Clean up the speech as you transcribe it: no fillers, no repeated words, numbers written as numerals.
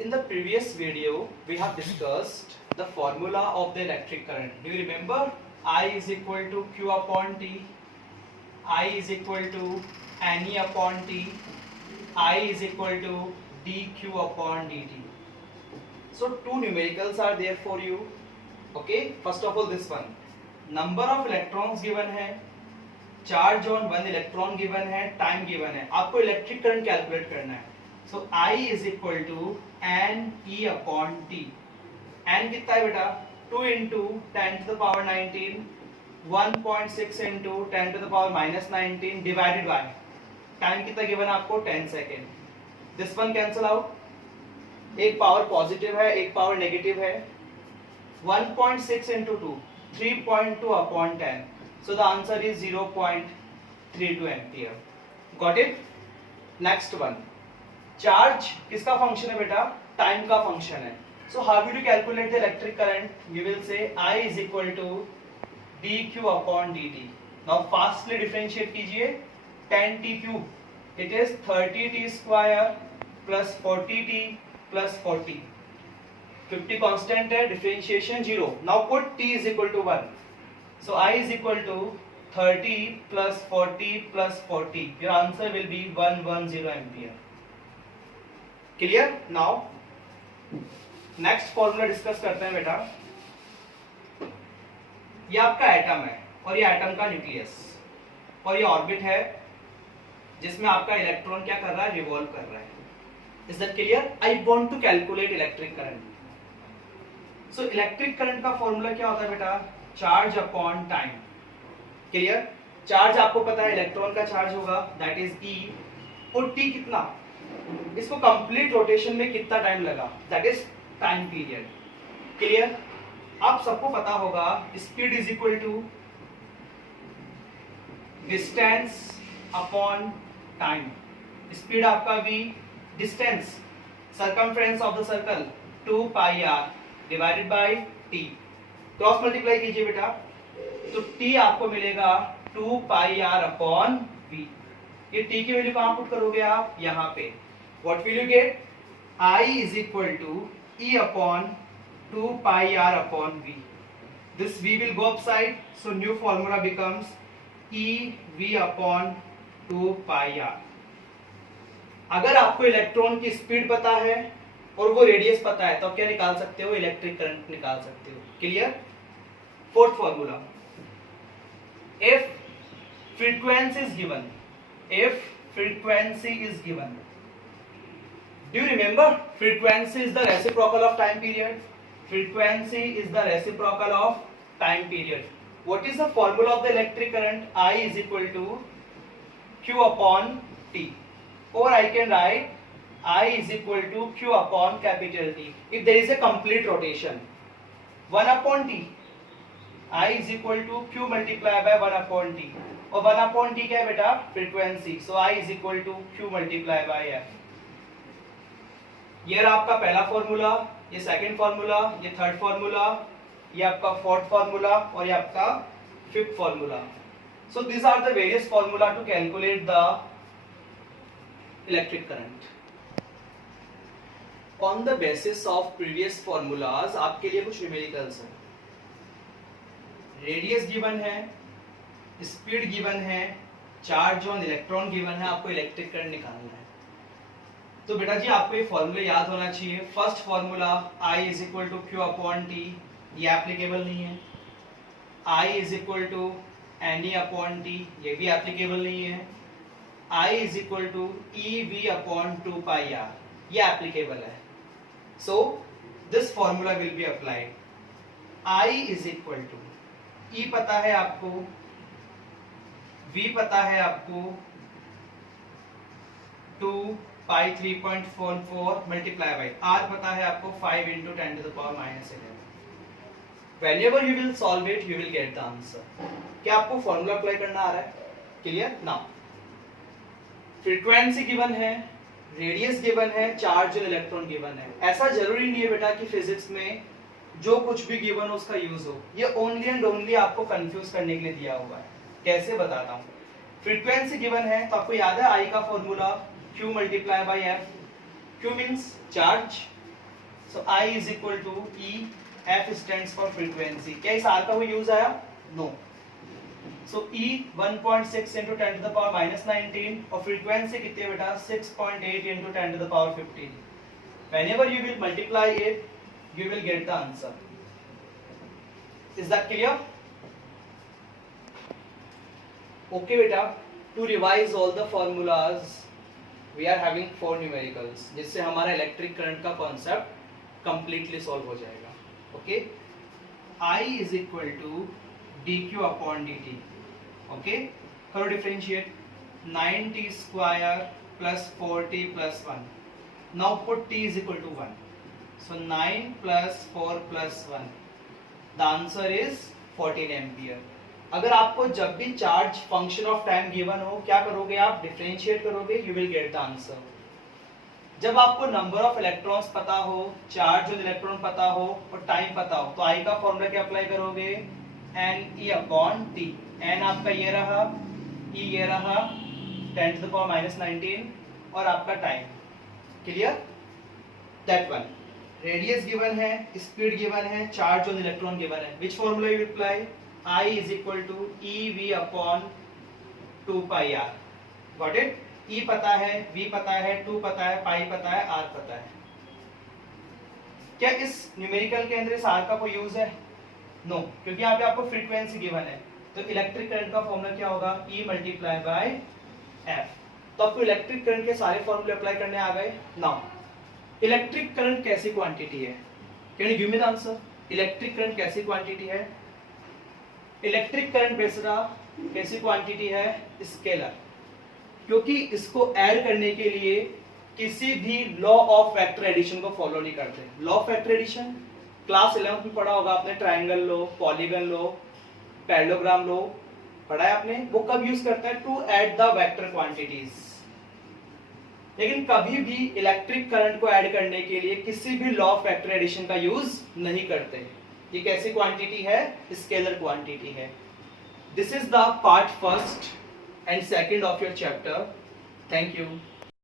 In the previous video, we have discussed the formula of the electric current. Do you remember? I is equal to Q upon T, I is equal to NE upon T, I is equal to dQ upon dt. So two numericals are there for you. Okay, first of all this one. Number of electrons given है, charge on one electron given है, time given है. आपको electric current calculate करना है. So I is equal to n E upon T. n कितना है बेटा? 2 into 10 to the power 19, 1.6 into 10 to the power minus 19 divided by time कितना given है आपको? 10 second. This one cancel out. एक power positive है, एक पावर नेगेटिव है. 1.6 into 2, 3.2 upon 10. So the answer is 0.32 ampere. Got it? Next one. Charge किसका function है बेटा? टाइम का फंक्शन है. So how will you calculate the electric current? We will say I is equal to dq upon dt. Now fastly differentiate कीजिए. 10t cube. It is 30t square plus 40t plus 40. 50 constant है, differentiation 0. Now put t is equal to 1. So I is equal to 30 plus 40 plus 40. Your answer will be 110 ampere. Clear? Now next formula discuss करते हैं बेटा. ये आपका atom है और ये atom का न्यूक्लियस और ये ऑर्बिट है जिसमें आपका इलेक्ट्रॉन क्या कर रहा है? रिवॉल्व कर रहा है. Is that clear? I want to calculate electric current. So electric current का फॉर्मूला क्या होता है बेटा? Charge upon time. Clear? Charge आपको पता है इलेक्ट्रॉन का चार्ज होगा, दैट इज ई. और टी कितना? इसको कंप्लीट रोटेशन में कितना टाइम लगा, that is time period. Clear? आप सबको पता होगा speed is equal to distance upon time. Speed आपका v, distance circumference of the circle 2 pi r divided by t. Cross multiply कीजिए बेटा, तो t आपको मिलेगा 2 पाई r अपॉन v. ये t की वैल्यू कहां पुट करोगे आप? यहां पे. What will you get? I is equal to E upon 2 pi r upon v. This v will go upside, so new formula becomes E v upon 2 pi r. अगर आपको electron की speed पता है और वो रेडियस पता है तो आप क्या निकाल सकते हो? इलेक्ट्रिक करंट निकाल सकते हो. Clear? Fourth formula. If frequency is given, if frequency is given, do you remember? Frequency is the reciprocal of time period. Frequency is the reciprocal of time period. What is the formula of the electric current? I is equal to Q upon T. Or I can write I is equal to Q upon capital T. If there is a complete rotation, 1 upon T. I is equal to Q multiplied by 1 upon T. और 1 upon T क्या है बेटा? Frequency. So I is equal to Q multiplied by F. ये रहा आपका पहला formula, ये second formula, ये थर्ड फॉर्मूला, ये आपका फोर्थ फॉर्मूला और ये आपका fifth formula. So this are the various formula to calculate the electric current. On the basis of previous formulas आपके लिए कुछ न्यूमेरिकल्स हैं. रेडियस गिवन है, स्पीड गिवन है, चार्ज ऑन इलेक्ट्रॉन गिवन है, आपको इलेक्ट्रिक करंट निकालना है. तो बेटा जी आपको ये फॉर्मूला याद होना चाहिए. First formula I is equal to Q upon T, ये एप्लीकेबल नहीं है. I is equal to NE upon T, ये भी एप्लीकेबल नहीं है. I is equal to EV upon 2 pi r, ये एप्लीकेबल है. So this formula will be applied. I is equal to E पता है आपको, V पता है आपको, 2 पाई 3.44 मल्टीप्लाई बाई r पता है आपको 5 into 10 to the power minus 11. Whenever you will solve it, you will get the answer. क्या आपको फॉर्मूला अप्लाई करना आ रहा है? क्लियर? नाउ फ्रीक्वेंसी गिवन है, रेडियस गिवन है, चार्ज और इलेक्ट्रॉन गिवन है. ऐसा जरूरी नहीं है बेटा कि फिजिक्स में जो कुछ भी गिवन हो उसका यूज हो. ये ओनली एंड ओनली आपको कंफ्यूज करने के लिए दिया हुआ है. कैसे बताता हूँ. फ्रीक्वेंसी गिवन है तो आपको याद है I का formula Q multiply by F. Q means charge, so I is equal to E, F stands for frequency. क्या इस R का कोई यूज आया? No. So E 1.6 into 10 to the power minus 19 और फ्रीक्वेंसी कितनी है बेटा? 6.8 into 10 to the power 15। Whenever you will multiply it, you will get the answer. Is that clear? Okay बेटा, to revise all the formulas, we are having 4 numericals, जिससे हमारा electric current का concept completely solve हो जाएगा। Okay? I is equal to dq upon dt। Okay, करो differentiate. 9t square plus 4t plus 1। Now put t is equal to 1। So 9 plus 4 plus 1, the answer is 14 ampere. अगर आपको जब भी charge function of time given हो, क्या करोगे आप? Differentiate करोगे, you will get the answer. जब आपको नंबर ऑफ इलेक्ट्रॉन्स पता हो, चार्ज ऑन इलेक्ट्रॉन पता हो और टाइम पता हो, तो आई का फॉर्मूला क्या अप्लाई करोगे? NE upon T। N आपका ये रहा, E ये रहा, 10 to the power minus 19 और आपका time. Clear? That one. Radius given है, स्पीड गिवन है, चार्ज ऑन इलेक्ट्रॉन गिवन है। Which formula you apply? I is equal to EV upon 2 pi R। Got it? E पता है, V पता है, 2 पता है, पाई पता है, R पता है। क्या इस न्यूमेरिकल के अंदर इस R का कोई यूज है? नो, क्योंकि यहाँ पे आपको फ्रीक्वेंसी गिवन है। तो इलेक्ट्रिक करंट का फॉर्मूला क्या होगा? E multiply by F। तो आपको इलेक्ट्रिक करंट के सारे फॉर्मूले अप्लाई करने आ गए। नाउ इलेक्ट्रिक करंट कैसी क्वांटिटी है? Can you give me the answer? Electric current कैसी क्वांटिटी है? इलेक्ट्रिक करंट बेसिका कैसी क्वांटिटी है? स्केलर। क्योंकि इसको ऐड करने के लिए किसी भी लॉ ऑफ वेक्टर एडिशन को फॉलो नहीं करते। Law of vector addition class 11 में पढ़ा होगा आपने, triangle law, polygon law, parallelogram law, पढ़ा है आपने। वो कब यूज करता है? To add the vector quantities. लेकिन कभी भी इलेक्ट्रिक करंट को ऐड करने के लिए किसी भी लॉ ऑफ वेक्टर एडिशन का यूज नहीं करते। ये कैसी क्वांटिटी है? स्केलर क्वांटिटी है। This is the part first and second of your chapter. Thank you.